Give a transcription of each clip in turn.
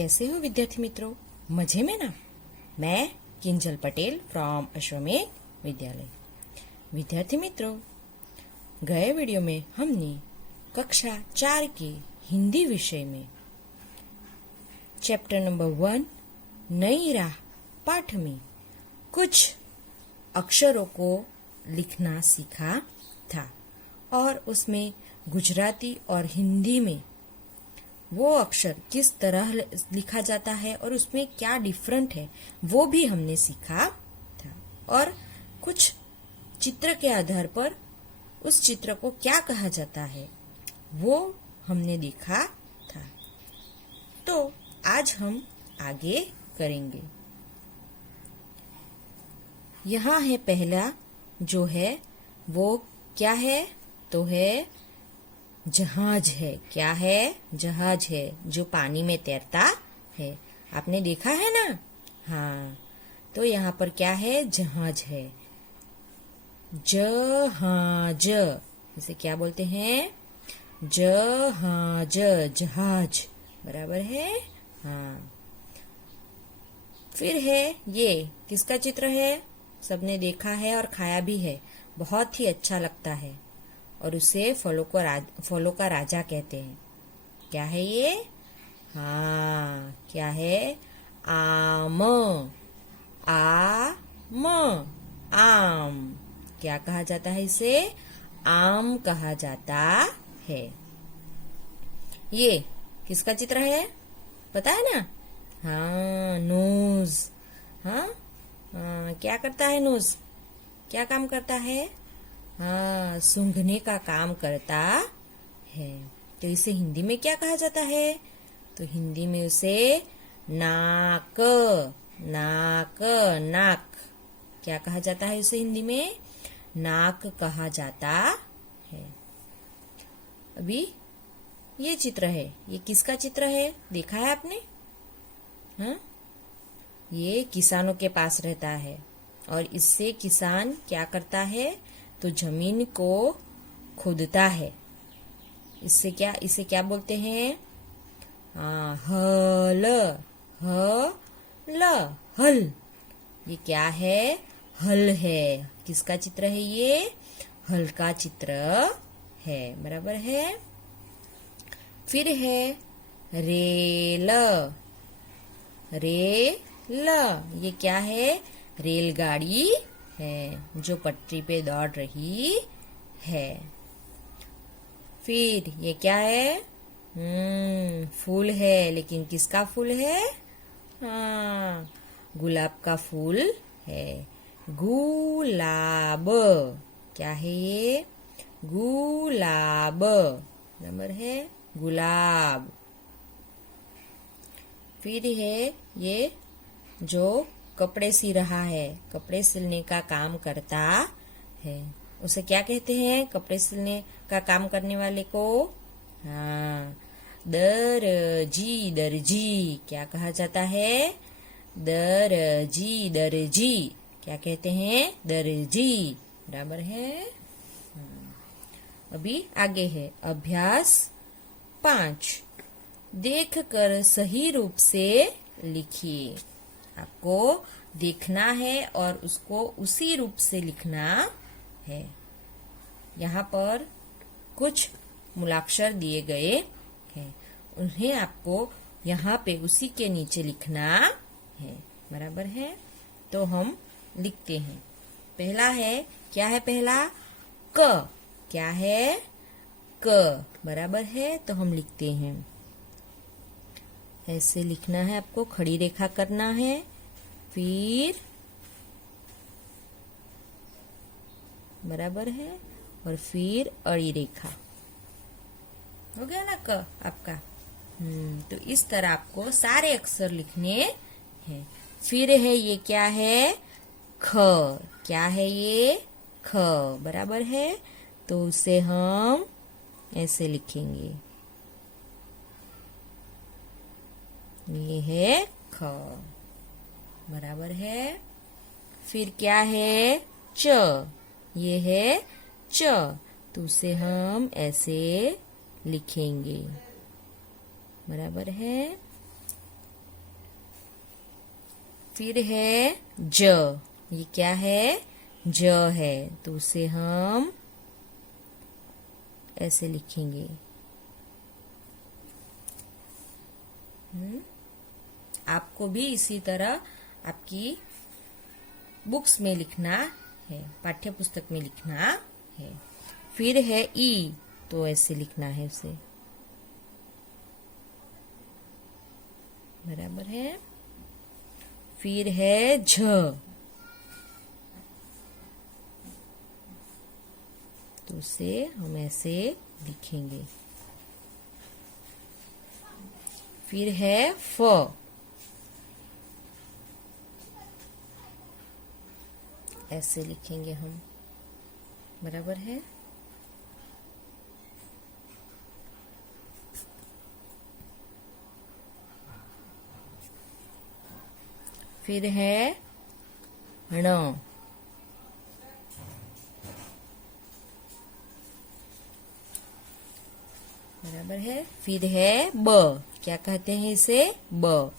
कैसे हो विद्यार्थी मित्रों? मजे में ना? मैं किंजल पटेल फ्रॉम अश्वमेध विद्यालय। विद्यार्थी मित्रों, गए वीडियो में हमने कक्षा 4 के हिंदी विषय में चैप्टर नंबर 1 नई राह पाठ में कुछ अक्षरों को लिखना सीखा था और उसमें गुजराती और हिंदी में वो अक्षर किस तरह लिखा जाता है और उसमें क्या डिफरेंट है वो भी हमने सीखा था। और कुछ चित्र के आधार पर उस चित्र को क्या कहा जाता है वो हमने देखा था। तो आज हम आगे करेंगे। यहाँ है पहला जो है वो क्या है? तो है जहाज है। क्या है? जहाज है जो पानी में तैरता है। आपने देखा है ना? हाँ, तो यहाँ पर क्या है? जहाज है। जहाज, इसे क्या बोलते हैं? जहाज, जहाज, बराबर है। हाँ, फिर है ये किसका चित्र है? सबने देखा है और खाया भी है। बहुत ही अच्छा लगता है और उसे फलों का राजा कहते हैं। क्या है ये? हाँ, क्या है? आम, आम, आम। क्या कहा जाता है इसे? आम कहा जाता है। ये किसका चित्र है? पता है ना? हाँ, नोज। हाँ, क्या करता है नोज? क्या काम करता है? हाँ, सूंघने का काम करता है। तो इसे हिंदी में क्या कहा जाता है? तो हिंदी में उसे नाक, नाक, नाक। क्या कहा जाता है उसे हिंदी में? नाक कहा जाता है। अभी ये चित्र है, ये किसका चित्र है? देखा है आपने? हाँ, ये किसानों के पास रहता है और इससे किसान क्या करता है? तो जमीन को खोदता है। इसे क्या बोलते हैं? हल, हल, हल। ये क्या है? हल है। किसका चित्र है ये? हल का चित्र है, बराबर है। फिर है रेल, रेल। ये क्या है? रेलगाड़ी है जो पटरी पे दौड़ रही है। फिर ये क्या है? फूल है, लेकिन किसका फूल है? हाँ, गुलाब का फूल है। गुलाब। क्या है ये? गुलाब, नंबर है गुलाब। फिर है ये जो कपड़े सी रहा है, कपड़े सिलने का काम करता है। उसे क्या कहते हैं? कपड़े सिलने का काम करने वाले को? हाँ, दर्जी, दर्जी। क्या कहा जाता है? दर्जी, दर्जी। क्या कहते हैं? दर्जी, बराबर है। अभी आगे है अभ्यास 5। देखकर सही रूप से लिखिए। आपको देखना है और उसको उसी रूप से लिखना है। यहाँ पर कुछ मूलाक्षर दिए गए हैं, उन्हें आपको यहाँ पे उसी के नीचे लिखना है, बराबर है। तो हम लिखते हैं। पहला है, क्या है पहला? क। क्या है? क, बराबर है। तो हम लिखते हैं, ऐसे लिखना है आपको, खड़ी रेखा करना है। फिर बराबर है और फिर अड़ी रेखा। हो गया ना क आपका? तो इस तरह आपको सारे अक्षर लिखने हैं। फिर है ये क्या है? ख। क्या है ये? ख, बराबर है। तो उसे हम ऐसे लिखेंगे, ये है ख, बराबर है। फिर क्या है? च। ये है च, तो उसे हम ऐसे लिखेंगे, बराबर है। फिर है ज, ये क्या है? ज है, तो उसे हम ऐसे लिखेंगे। आपको भी इसी तरह आपकी बुक्स में लिखना है, पाठ्य पुस्तक में लिखना है। फिर है ई, तो ऐसे लिखना है उसे, बराबर है। फिर है झ, तो उसे हम ऐसे लिखेंगे। फिर है फ, ऐसे लिखेंगे हम, बराबर है। फिर है ण, बराबर है। फिर है ब, क्या कहते हैं इसे? ब,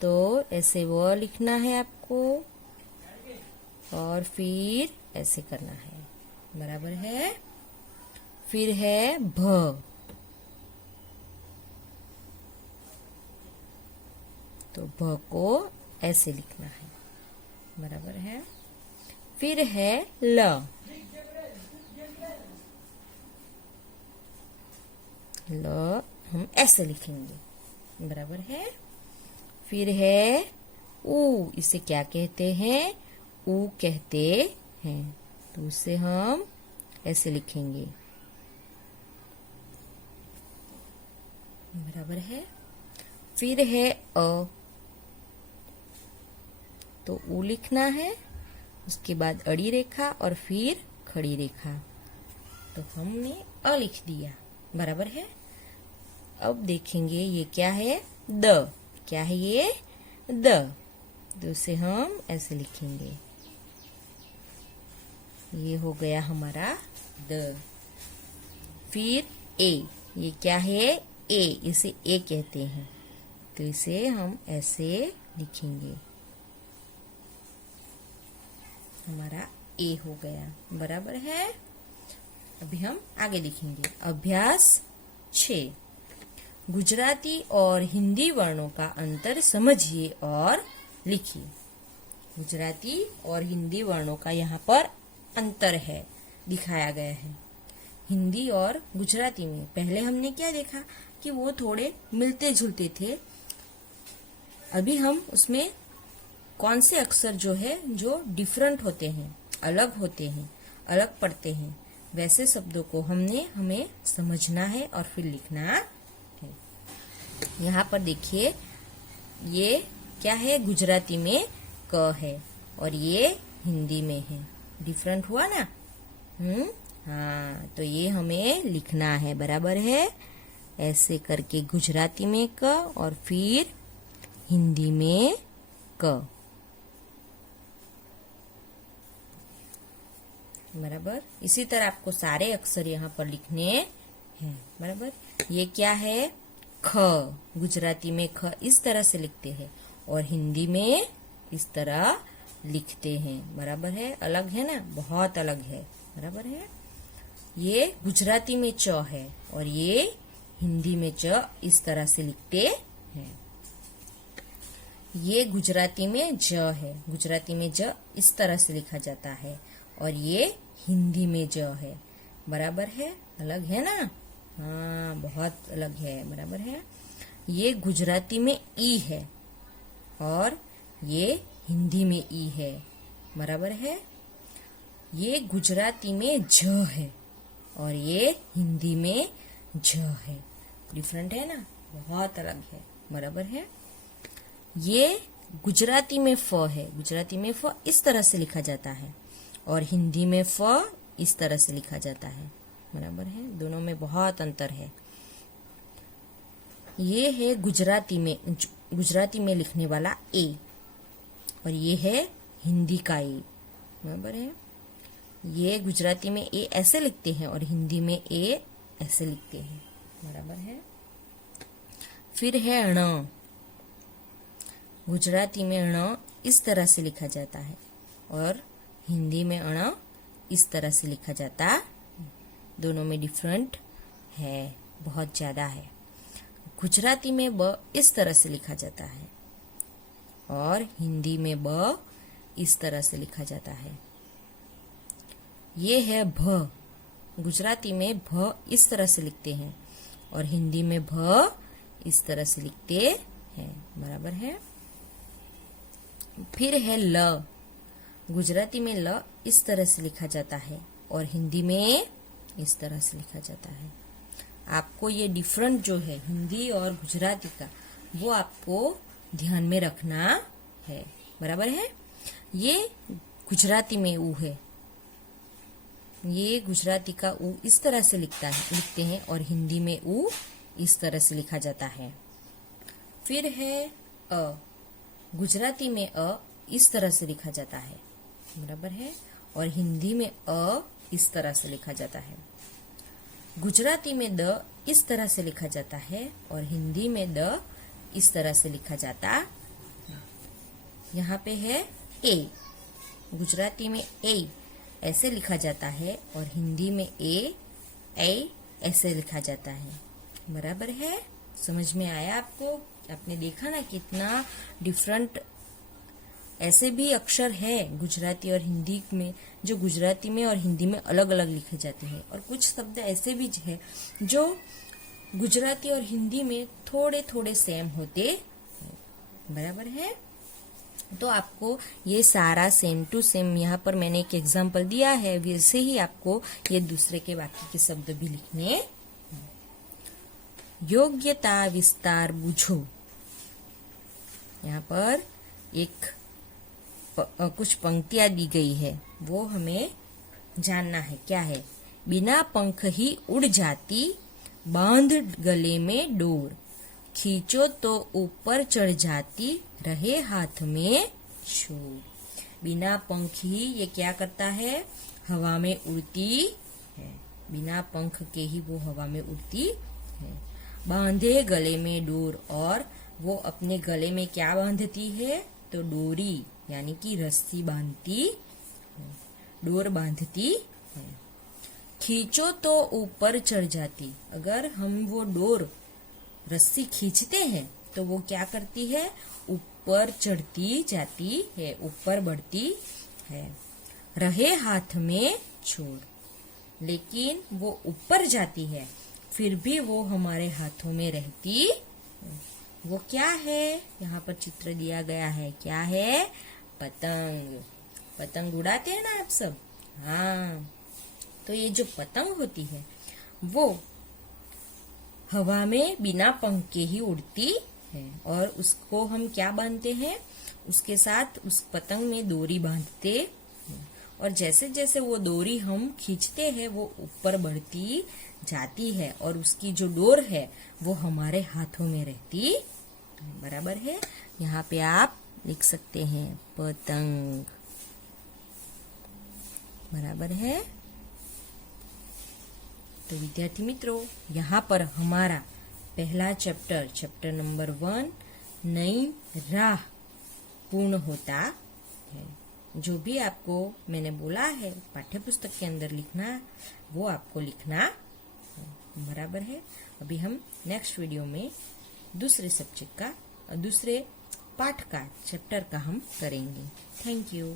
तो ऐसे व लिखना है आपको और फिर ऐसे करना है, बराबर है। फिर है भ, तो भ को ऐसे लिखना है, बराबर है। फिर है ल, ल हम ऐसे लिखेंगे, बराबर है। फिर है ऊ, इसे क्या कहते हैं? ऊ कहते हैं, तो उसे हम ऐसे लिखेंगे, बराबर है। फिर है अ, तो ऊ लिखना है, उसके बाद अड़ी रेखा और फिर खड़ी रेखा, तो हमने अ लिख दिया, बराबर है। अब देखेंगे ये क्या है? द, क्या है ये? द, तो उसे हम ऐसे लिखेंगे, ये हो गया हमारा द। फिर ए, ये क्या है? ए, इसे ए कहते हैं, तो इसे हम ऐसे लिखेंगे, हमारा ए हो गया, बराबर है। अभी हम आगे लिखेंगे। अभ्यास 6, गुजराती और हिंदी वर्णों का अंतर समझिए और लिखिए। गुजराती और हिंदी वर्णों का यहाँ पर अंतर है, दिखाया गया है। हिंदी और गुजराती में पहले हमने क्या देखा कि वो थोड़े मिलते जुलते थे, अभी हम उसमें कौन से अक्षर जो है जो डिफरेंट होते हैं, अलग होते हैं, अलग पढ़ते हैं, वैसे शब्दों को हमें समझना है और फिर लिखना है। यहाँ पर देखिए, ये क्या है? गुजराती में क है और ये हिंदी में है, डिफरेंट हुआ ना? हाँ, तो ये हमें लिखना है, बराबर है। ऐसे करके गुजराती में क और फिर हिंदी में क, बराबर। इसी तरह आपको सारे अक्षर यहाँ पर लिखने हैं, बराबर। ये क्या है? ख, गुजराती में ख इस तरह से लिखते हैं और हिंदी में इस तरह लिखते हैं, बराबर है। अलग है ना, बहुत अलग है, बराबर है। ये गुजराती में च है और ये हिंदी में च इस तरह से लिखते हैं। ये गुजराती में ज है, गुजराती में ज इस तरह से लिखा जाता है और ये हिंदी में ज है, बराबर है। अलग है ना? हाँ, बहुत अलग है, बराबर है। ये गुजराती में ई है और ये हिंदी में ई है, बराबर है। ये गुजराती में झ है और ये हिंदी में झ है, डिफरेंट है ना, बहुत अलग है, बराबर है। ये गुजराती में फ है, गुजराती में फ इस तरह से लिखा जाता है और हिंदी में फ इस तरह से लिखा जाता है, बराबर है। दोनों में बहुत अंतर है। ये है गुजराती में लिखने वाला ए और ये है हिंदी का ए, बराबर है। ये गुजराती में ए ऐसे लिखते हैं और हिंदी में ए ऐसे लिखते हैं, बराबर है। फिर है ण, गुजराती में ण इस तरह से लिखा जाता है और हिंदी में ण इस तरह से लिखा जाता है। दोनों में डिफरेंट है, बहुत ज्यादा है। गुजराती में ब इस तरह से लिखा जाता है और हिंदी में ब इस तरह से लिखा जाता है। ये है भ। गुजराती में भ इस तरह से लिखते हैं और हिंदी में भ इस तरह से लिखते हैं। बराबर है। फिर है ल। गुजराती में ल इस तरह से लिखा जाता है और हिंदी में इस तरह से लिखा जाता है। आपको ये डिफरेंट जो है हिंदी और गुजराती का, वो आपको ध्यान में रखना है। बराबर है। ये गुजराती में ऊ है, ये गुजराती का ऊ इस तरह से लिखते हैं और हिंदी में ऊ इस तरह से लिखा जाता है। फिर है अ। गुजराती में अ इस तरह से लिखा जाता है। बराबर है। और हिंदी में अ इस तरह से लिखा जाता है। गुजराती में द इस तरह से लिखा जाता है और हिंदी में द इस तरह से लिखा जाता। यहाँ पे है ए। गुजराती में ए ऐसे लिखा जाता है और हिंदी में ए ऐसे लिखा जाता है। बराबर है। समझ में आया आपको? आपने देखा ना कितना डिफरेंट ऐसे भी अक्षर है गुजराती और हिंदी में, जो गुजराती में और हिंदी में अलग अलग लिखे जाते हैं। और कुछ शब्द ऐसे भी है जो गुजराती और हिंदी में थोड़े थोड़े सेम होते हैं। बराबर है। तो आपको ये सारा सेम टू सेम, यहाँ पर मैंने एक एग्जाम्पल दिया है, वैसे ही आपको ये दूसरे के बाकी के शब्द भी लिखने। योग्यता विस्तार बुझो। यहाँ पर कुछ पंक्तियां दी गई है, वो हमें जानना है। क्या है? बिना पंख ही उड़ जाती, बांध गले में डोर, खींचो तो ऊपर चढ़ जाती, रहे हाथ में शोर। बिना पंख ही ये क्या करता है? हवा में उड़ती है। बिना पंख के ही वो हवा में उड़ती है। बांधे गले में डोर, और वो अपने गले में क्या बांधती है? तो डोरी, यानी कि रस्सी बांधती है, डोर बांधती है। खींचो तो ऊपर चढ़ जाती। अगर हम वो डोर रस्सी खींचते हैं तो वो क्या करती है? ऊपर चढ़ती जाती है, ऊपर बढ़ती है। रहे हाथ में छोड़, लेकिन वो ऊपर जाती है फिर भी वो हमारे हाथों में रहती है। वो क्या है? यहाँ पर चित्र दिया गया है। क्या है? पतंग। पतंग उड़ाते हैं ना आप सब? हाँ। तो ये जो पतंग होती है वो हवा में बिना पंख के ही उड़ती है और उसको हम क्या बांधते हैं? उसके साथ उस पतंग में डोरी बांधते हैं और जैसे जैसे वो डोरी हम खींचते हैं वो ऊपर बढ़ती जाती है और उसकी जो डोर है वो हमारे हाथों में रहती। बराबर है। यहाँ पे आप लिख सकते हैं पतंग। बराबर है। तो विद्यार्थी मित्रों, यहाँ पर हमारा पहला चैप्टर नंबर 1 नई राह पूर्ण होता है। जो भी आपको मैंने बोला है पाठ्यपुस्तक के अंदर लिखना, वो आपको लिखना है। बराबर है। अभी हम नेक्स्ट वीडियो में दूसरे सब्जेक्ट का, दूसरे पाठ का, चैप्टर का हम करेंगे। Thank you.